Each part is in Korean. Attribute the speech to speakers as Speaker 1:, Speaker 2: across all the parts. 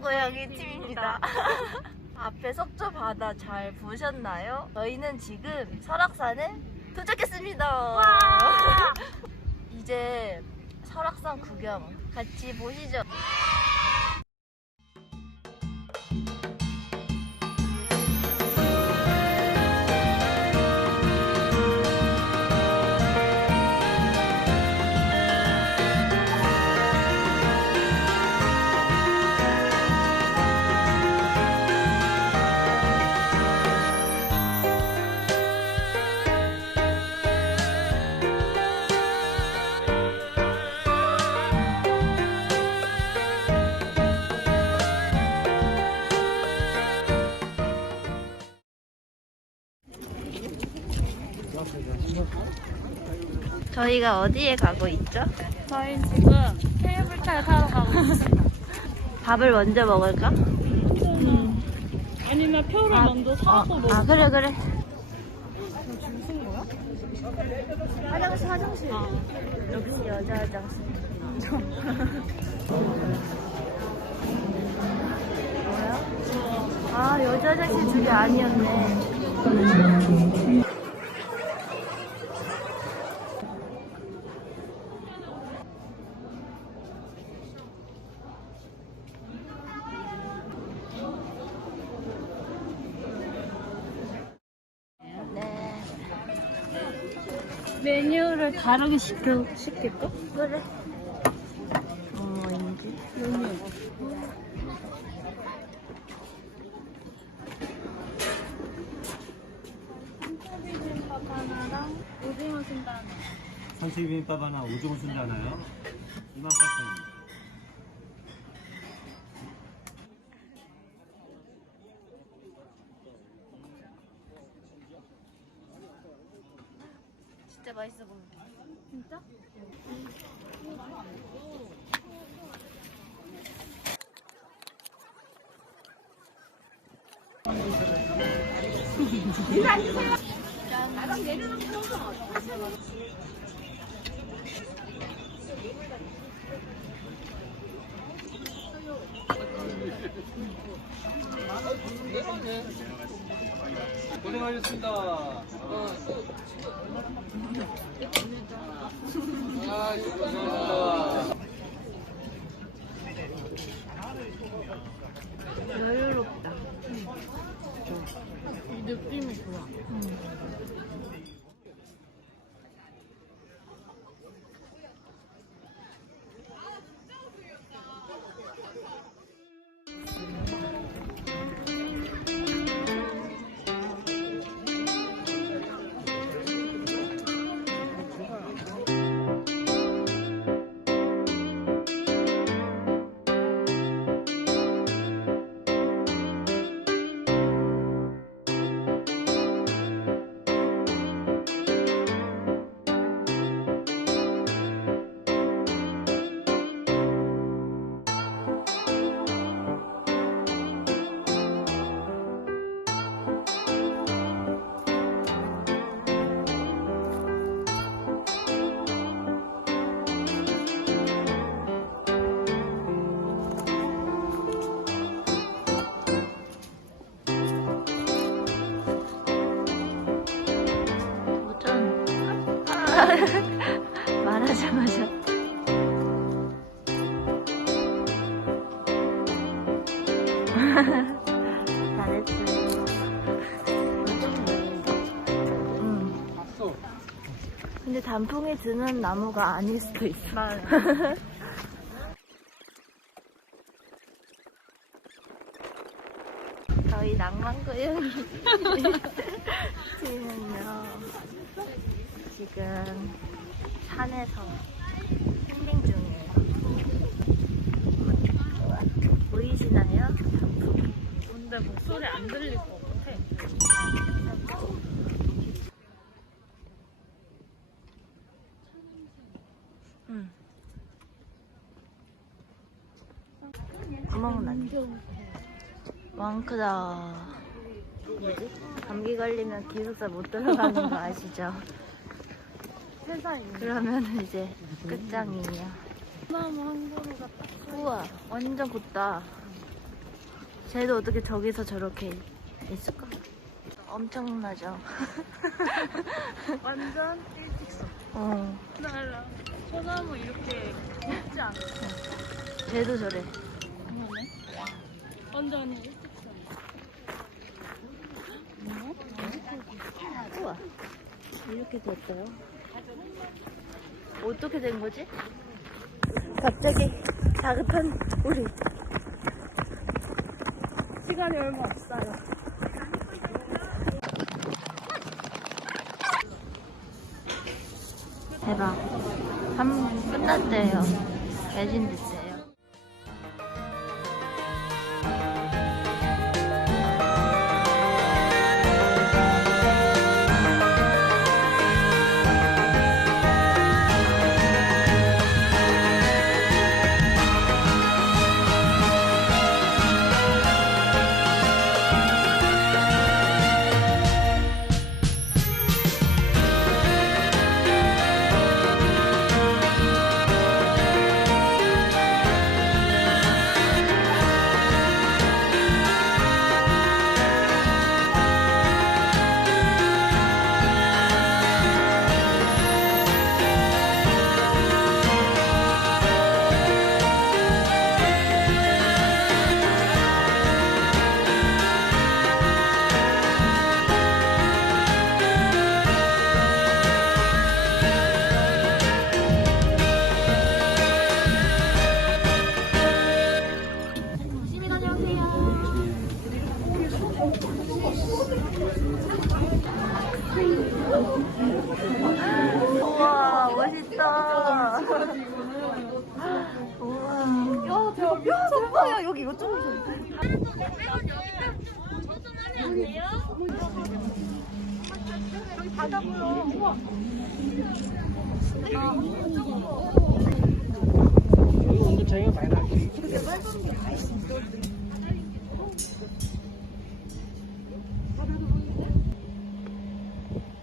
Speaker 1: 고양이 팀입니다. 앞에 석조 바다 잘 보셨나요? 저희는 지금 설악산에 도착했습니다. 이제 설악산 구경 같이 보시죠. 저희가 어디에 가고 있죠?
Speaker 2: 저희 지금 케이블카 타러 가고 있어요.
Speaker 1: 밥을 먼저 먹을까?
Speaker 2: 아니면 표를 먼저 사고
Speaker 1: 어, 먹아 그래 그래. 화장실 화장실.
Speaker 2: 아.
Speaker 1: 역시 여자 화장실. 뭐야? 아 여자 화장실 두 개 아니었네. 네.
Speaker 2: 메뉴를 다르게 시켜, 시킬까?
Speaker 1: 그래. 뭐인지.
Speaker 2: 메뉴. 한국비빔밥 하나랑 오징어 순단
Speaker 3: 상추비빔밥 하나 오징어 순대 하나요? 28,000원.
Speaker 1: 진짜 맛있어 보인다.
Speaker 2: 진짜?
Speaker 4: 고생하셨습니다. 아, 고생하셨습니다.
Speaker 1: 여유롭다.
Speaker 2: 이 느낌이 좋아.
Speaker 1: 도 말하자마자. 잘했어요. 응.
Speaker 4: 봤어.
Speaker 1: 근데 단풍이 드는 나무가 아닐 수도 있어. 저희 낭만고양이 지금요 지금 산에서 캠핑 중이에요. 보이시나요? 단풍.
Speaker 2: 근데 목소리 안 들릴 것 같아.
Speaker 1: 응. 구멍은 안 돼. 왕 크다. 뭐지? 감기 걸리면 기숙사 못 들어가는 거 아시죠?
Speaker 2: 세상에.
Speaker 1: 그러면 이제 끝장이에요.
Speaker 2: 소나무 한 그루가 딱
Speaker 1: 우와, 완전 곧다. 쟤도 어떻게 저기서 저렇게 있을까? 엄청나죠?
Speaker 2: 완전 일직선.
Speaker 1: 어,
Speaker 2: 달라. 소나무 이렇게 높지 않아.
Speaker 1: 쟤도 저래.
Speaker 2: 그러네. 완전 일직선.
Speaker 1: 우와, 이렇게 됐어요. 어떻게 된 거지? 갑자기 다급한 우리.
Speaker 2: 시간이 얼마 없어요.
Speaker 1: 대박. 한 끝났대요. 매진됐대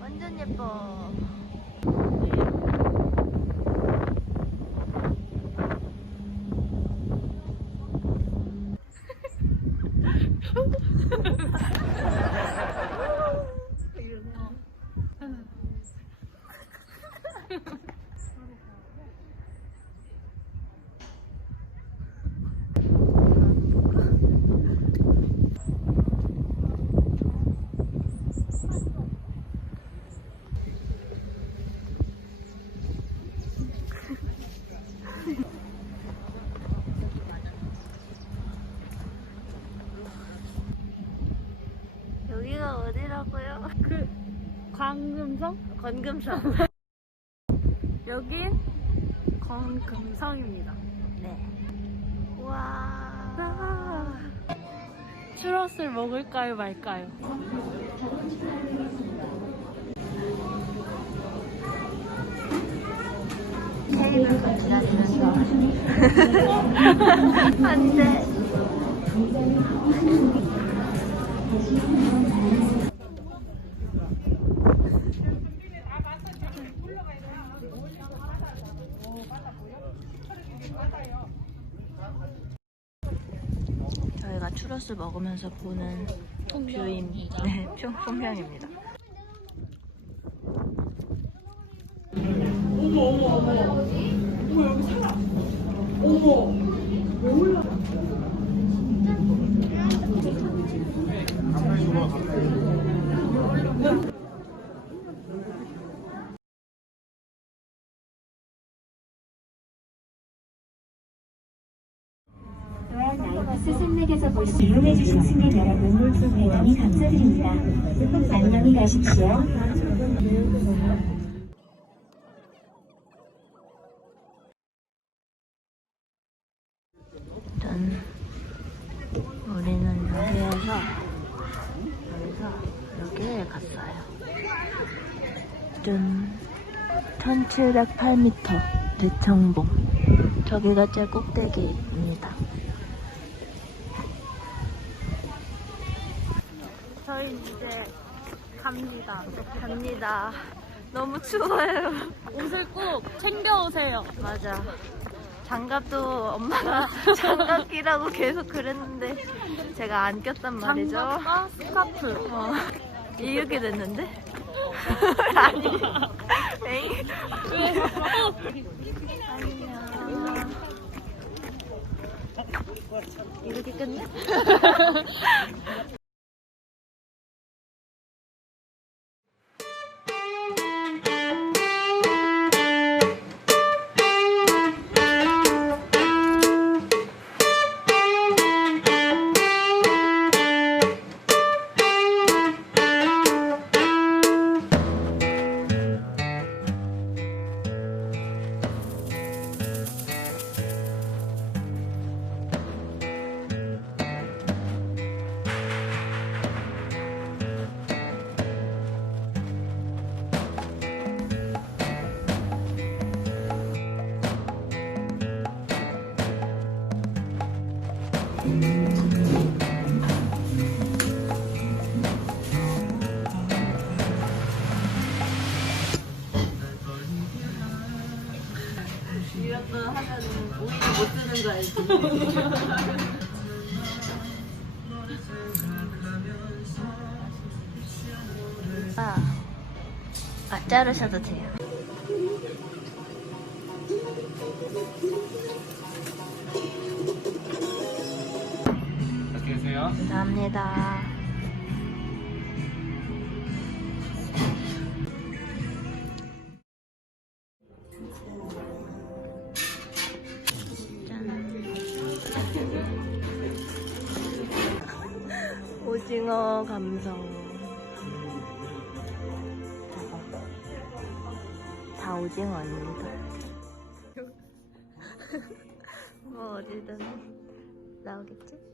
Speaker 1: 완전 예뻐 어디라고요?
Speaker 2: 그 광 금성? 여긴 건금성입니다.
Speaker 1: 네. 와.
Speaker 2: 추러스를 먹을까요 말까요?
Speaker 1: 테이블 기다리면서. 안 돼. 저희가 추러스 먹으면서 보는 뷰입니다. 네, 표- 풍경입니다.
Speaker 5: 또한 나 이버스 산맥에서 볼수 이용해주신 승객 여러분 대단히 감사드립니다. 안녕히 가십시오.
Speaker 1: 짠. 우리는 여기에서 여기서 여기에 갔어요. 짠. 1708m 대청봉. 저기가 제일 꼭대기입니다. 저희 이제 갑니다. 갑니다. 너무 추워요.
Speaker 2: 옷을 꼭 챙겨오세요.
Speaker 1: 맞아. 장갑도 엄마가 장갑 끼라고 계속 그랬는데 제가 안 꼈단 말이죠.
Speaker 2: 장갑과 스카프.
Speaker 1: 어, 이렇게 됐는데? 아니. 에이. 이렇게 끝내? 못 쓰는 거 알지? 아, 아 자르셔도 돼요.
Speaker 4: 안녕히 계세요.
Speaker 1: 감사합니다. 오징어 아닙니다. 뭐 어디든 나오겠지?